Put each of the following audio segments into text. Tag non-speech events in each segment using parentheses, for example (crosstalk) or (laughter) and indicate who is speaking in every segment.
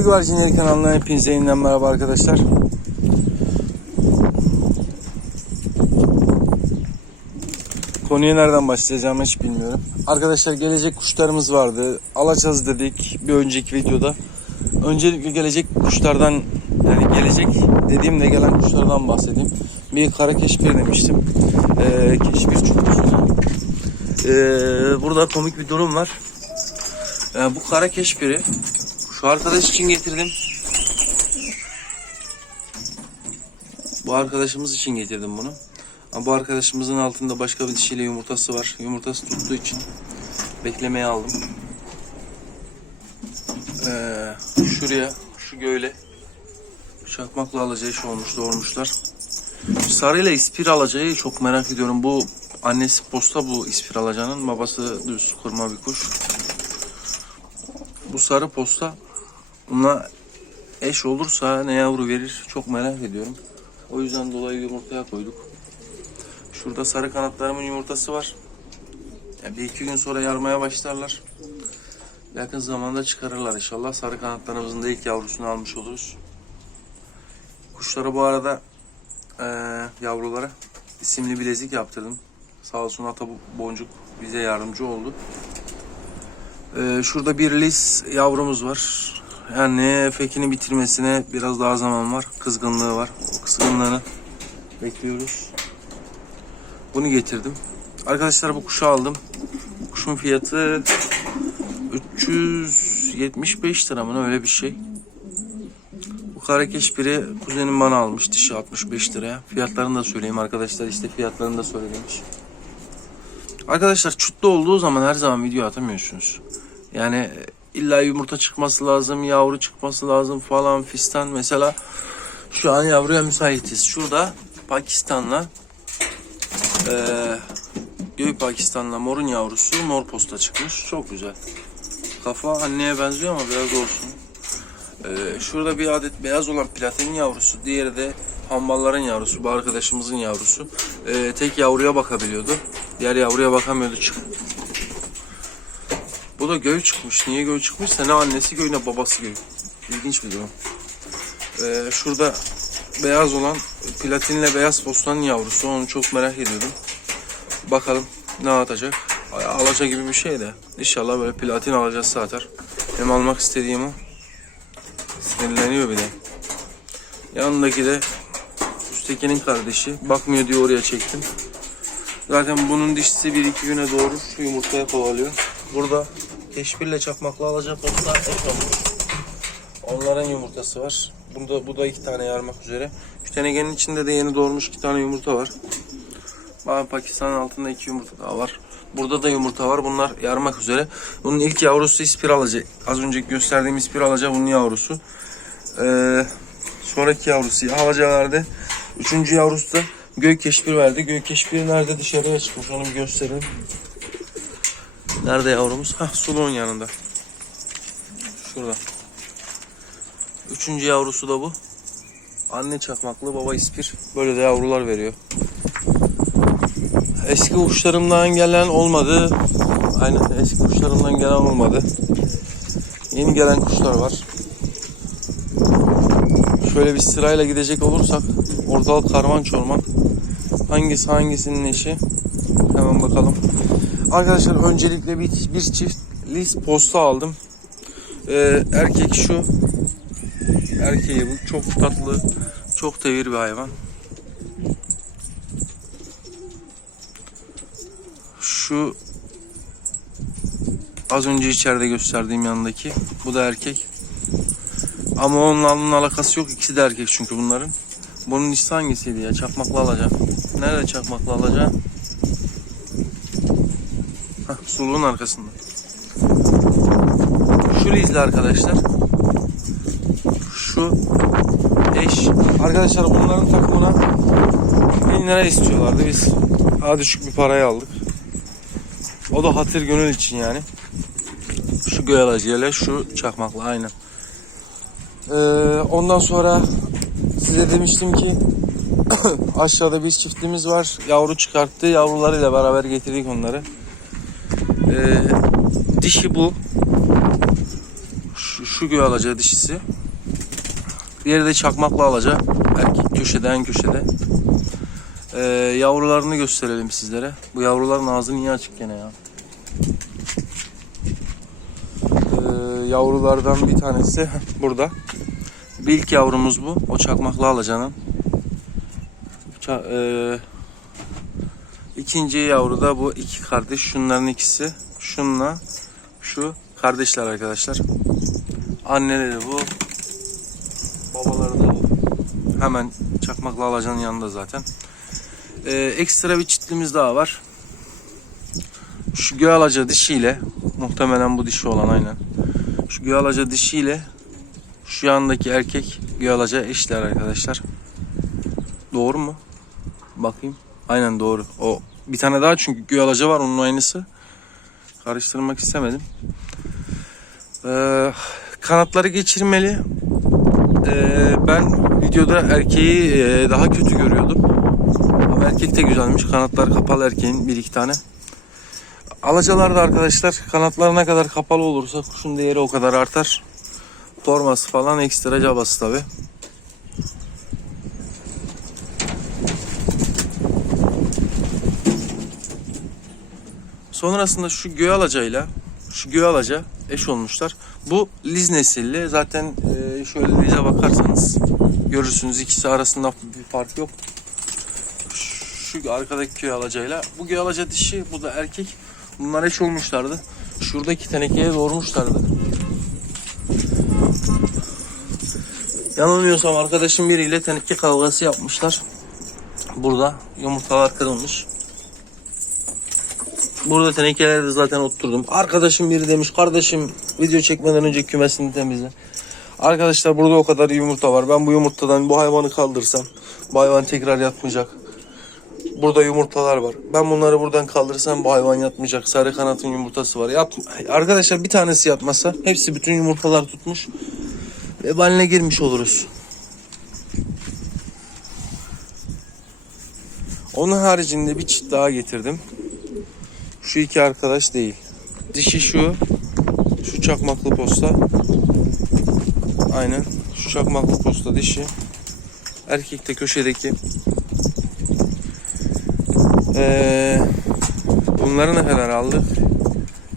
Speaker 1: Çelik Güvercinleri kanalına hepinize yeniden merhaba arkadaşlar. Konuya nereden başlayacağımı hiç bilmiyorum. Arkadaşlar gelecek kuşlarımız vardı. Alacağız dedik bir önceki videoda. Öncelikle gelecek kuşlardan yani gelecek dediğimde gelen kuşlardan bahsedeyim. Bir kara keşbir demiştim. Ee, keşbir çok. Ee, burada komik bir durum var. Ee, bu kara keşbiri şu arkadaş için getirdim. Bu arkadaşımız için getirdim bunu. Ama bu arkadaşımızın altında başka bir dişiyle yumurtası var. Yumurtası tuttuğu için beklemeye aldım. Ee, şuraya, şu göğle çakmakla alacağı iş olmuş, doğurmuşlar. Sarıyla ispir alacağı çok merak ediyorum. Bu annesi posta bu ispir alacağının. Babası düz kurma bir kuş. Bu sarı posta Bununla eş olursa ne yavru verir çok merak ediyorum. O yüzden dolayı yumurtaya koyduk. Şurada sarı kanatlarımın yumurtası var. Yani bir iki gün sonra yarmaya başlarlar. Yakın zamanda çıkarırlar inşallah. Sarı kanatlarımızın da ilk yavrusunu almış oluruz. Kuşlara bu arada eee yavrulara isimli bilezik yaptırdım. Sağ olsun Ata Boncuk bize yardımcı oldu. Eee, şurada bir lis yavrumuz var. Yani fekini bitirmesine biraz daha zaman var. Kızgınlığı var. O kızgınlığını bekliyoruz. Bunu getirdim. Arkadaşlar bu kuşu aldım. Kuşun fiyatı 375 lira mı öyle bir şey. Bu karakeş biri kuzenim bana almış dişi 65 liraya. Fiyatlarını da söyleyeyim arkadaşlar işte fiyatlarını da söylemiş. Arkadaşlar çutlu olduğu zaman her zaman video atamıyorsunuz. Yani illa yumurta çıkması lazım, yavru çıkması lazım falan fistan. Mesela şu an yavruya müsaitiz. Şurada Pakistan'la eee Göğü Pakistan'la morun yavrusu mor posta çıkmış. Çok güzel. Kafa anneye benziyor ama biraz olsun. Eee, şurada bir adet beyaz olan platinin yavrusu. Diğeri de hambalların yavrusu. Bu arkadaşımızın yavrusu. Eee, tek yavruya bakabiliyordu. Diğer yavruya bakamıyordu. Çık bu da göğü çıkmış. Niye göğü çıkmışsa ne annesi göğü ne babası göğü. İlginç bir durum. Ee, şurada beyaz olan platinle beyaz postanın yavrusu. Onu çok merak ediyordum. Bakalım ne atacak. Alaca gibi bir şey de. İnşallah böyle platin alacağız atar. Hem almak istediğim o. Sinirleniyor bir de. Yanındaki de üsttekinin kardeşi. Bakmıyor diye oraya çektim. Zaten bunun dişisi bir iki güne doğurur. Yumurtaya kovalıyor. Burada keşbirle çakmakla alacak olsa et. Onların yumurtası var. Bunda bu da iki tane yarmak üzere. Şu tenekenin içinde de yeni doğurmuş iki tane yumurta var. Bak Pakistan'ın altında iki yumurta daha var. Burada da yumurta var. Bunlar yarmak üzere. Bunun ilk yavrusu ispir alacak. Az önce gösterdiğim ispir alacak bunun yavrusu. Ee, sonraki yavrusu verdi. Üçüncü yavrusu da gök keşbir verdi. Gök keşbir nerede dışarıya çıkmış onu bir gösterelim. Nerede yavrumuz? Hah suluğun yanında. Şurada. Üçüncü yavrusu da bu. Anne çakmaklı baba ispir. Böyle de yavrular veriyor. Eski kuşlarımdan gelen olmadı. Aynen eski kuşlarımdan gelen olmadı. Yeni gelen kuşlar var. Şöyle bir sırayla gidecek olursak ortalık karman çorman. Hangisi hangisinin eşi? Hemen bakalım. Arkadaşlar öncelikle bir, bir çift lis posta aldım. Ee, erkek şu. Erkeği bu. Çok tatlı. Çok tevir bir hayvan. Şu az önce içeride gösterdiğim yanındaki. Bu da erkek. Ama onunla bunun alakası yok. İkisi de erkek çünkü bunların. Bunun dişisi hangisiydi ya? Çakmakla alacağım. Nerede çakmakla alacağım? Hah, (laughs) suluğun arkasında. Şu lizli arkadaşlar. Şu eş. Arkadaşlar bunların takımına 1000 lira istiyorlardı. Biz daha düşük bir parayı aldık. O da hatır gönül için yani. Şu göğelacıyla şu çakmakla aynen. Ee, ondan sonra size demiştim ki (coughs) aşağıda bir çiftimiz var. Yavru çıkarttı. Yavrularıyla beraber getirdik onları. Ee, dişi bu. Şu, şu göğe alaca dişisi. Diğeri de çakmakla alaca. Erkek köşede en köşede. Ee, yavrularını gösterelim sizlere. Bu yavruların ağzı niye açık gene ya? Ee, yavrulardan bir tanesi (laughs) burada. Bir ilk yavrumuz bu. O çakmakla alacanın. Ça- ee, ikinci yavru da bu iki kardeş. Şunların ikisi. Şunla şu kardeşler arkadaşlar. Anneleri bu. Babaları da bu. Hemen çakmakla alacanın yanında zaten. Ee, ekstra bir çitlimiz daha var. Şu göğalaca dişiyle muhtemelen bu dişi olan aynen. Şu göğalaca dişiyle şu yandaki erkek göğalaca eşler arkadaşlar. Doğru mu? Bakayım. Aynen doğru. O bir tane daha çünkü göğalaca var onun aynısı. Karıştırmak istemedim. Ee, kanatları geçirmeli. Ee, ben videoda erkeği e, daha kötü görüyordum. Ama erkek de güzelmiş. Kanatlar kapalı erkeğin bir iki tane. Alacalar da arkadaşlar kanatlar ne kadar kapalı olursa kuşun değeri o kadar artar. Torması falan ekstra cabası tabi. Sonrasında şu göğe alacayla şu göğe alaca eş olmuşlar. Bu Liz nesilli. Zaten e, şöyle Liz'e bakarsanız görürsünüz ikisi arasında bir fark yok. Şu arkadaki göğe alacayla bu göğe alaca dişi bu da erkek. Bunlar eş olmuşlardı. Şuradaki tenekeye doğurmuşlardı. Yanılmıyorsam arkadaşım biriyle teneke kavgası yapmışlar. Burada yumurtalar kırılmış. Burada tenekeleri zaten otturdum. Arkadaşım biri demiş kardeşim video çekmeden önce kümesini temizle. Arkadaşlar burada o kadar yumurta var. Ben bu yumurtadan bu hayvanı kaldırsam bu hayvan tekrar yatmayacak. Burada yumurtalar var. Ben bunları buradan kaldırsam bu hayvan yatmayacak. Sarı kanatın yumurtası var. Yat Arkadaşlar bir tanesi yatmasa hepsi bütün yumurtalar tutmuş. Ve baline girmiş oluruz. Onun haricinde bir çift daha getirdim. Şu iki arkadaş değil. Dişi şu. Şu çakmaklı posta. Aynen. Şu çakmaklı posta dişi. Erkek de köşedeki. Ee, bunları ne kadar aldık?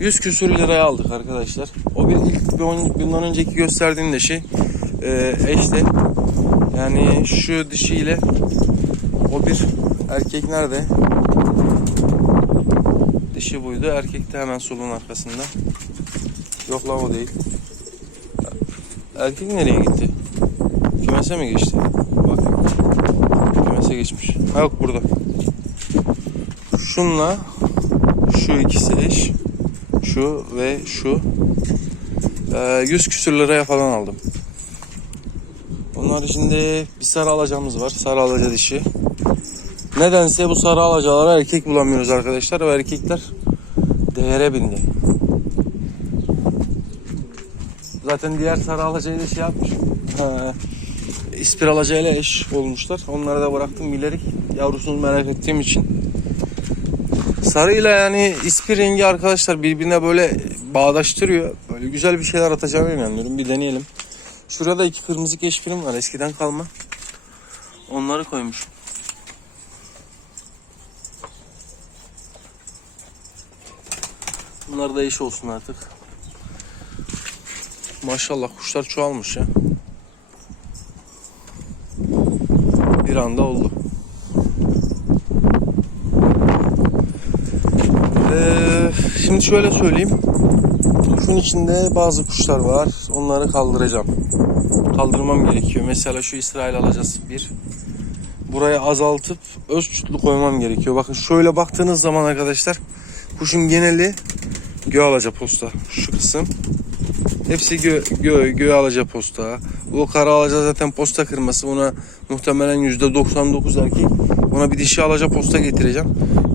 Speaker 1: 100 küsür liraya aldık arkadaşlar. O bir ilk bundan önceki gösterdiğim de şey e, eşte. Yani şu dişiyle o bir erkek nerede? Dişi buydu. Erkek de hemen solun arkasında. Yok lan değil. Erkek nereye gitti? Kümese mi geçti? Bak. Kümese geçmiş. Ha yok burada. Şunla şu ikisi eş. Şu ve şu. Ee, 100 küsür liraya falan aldım. Onun haricinde bir sarı alacağımız var. Sarı alaca dişi. Nedense bu sarı alacalara erkek bulamıyoruz arkadaşlar ve erkekler değere bindi. Zaten diğer sarı alacayla şey yapmış. Ha, alacayla eş olmuşlar. Onları da bıraktım bilerek. Yavrusunu merak ettiğim için. Sarıyla yani ispir rengi arkadaşlar birbirine böyle bağdaştırıyor. Böyle güzel bir şeyler atacağına inanıyorum. Bir deneyelim. Şurada iki kırmızı keşfirim var eskiden kalma. Onları koymuşum. Bunlar da eş olsun artık. Maşallah kuşlar çoğalmış ya. Bir anda oldu. Ee, şimdi şöyle söyleyeyim. Kuşun içinde bazı kuşlar var. Onları kaldıracağım. Kaldırmam gerekiyor. Mesela şu İsrail alacağız bir. Buraya azaltıp öz çutlu koymam gerekiyor. Bakın şöyle baktığınız zaman arkadaşlar kuşun geneli göğe alaca posta. Şu kısım. Hepsi gö, gö, göğe alaca posta. Bu kara alaca zaten posta kırması. Buna muhtemelen %99 erkek. Ona bir dişi alaca posta getireceğim.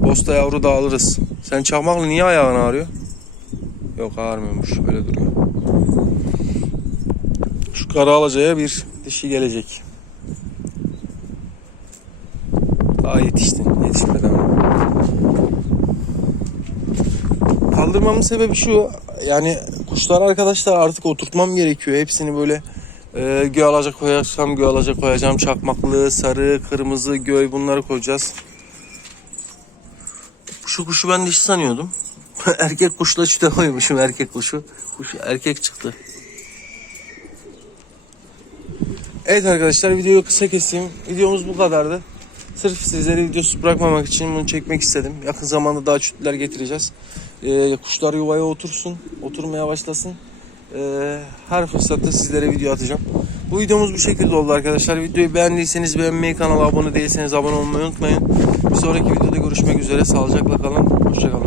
Speaker 1: Posta yavru da alırız. Sen çakmakla niye ayağın ağrıyor? Yok ağrımıyormuş. Öyle duruyor. Şu kara alacaya bir dişi gelecek. Daha yetiştin. Yetişmeden. Kaldırmamın sebebi şu. Yani Kuşlar arkadaşlar artık oturtmam gerekiyor. Hepsini böyle e, göğe alacak koyarsam göğe alacak koyacağım. Çakmaklı, sarı, kırmızı, göğe bunları koyacağız. Şu kuşu ben dişi sanıyordum. (laughs) erkek kuşla çüte koymuşum erkek kuşu. Kuş erkek çıktı. Evet arkadaşlar videoyu kısa keseyim. Videomuz bu kadardı. Sırf sizlere videosu bırakmamak için bunu çekmek istedim. Yakın zamanda daha çütler getireceğiz. Ee, kuşlar yuvaya otursun, oturmaya başlasın. Ee, her fırsatta sizlere video atacağım. Bu videomuz bu şekilde oldu arkadaşlar. Videoyu beğendiyseniz beğenmeyi, kanala abone değilseniz abone olmayı unutmayın. Bir sonraki videoda görüşmek üzere. Sağlıcakla kalın. Hoşçakalın.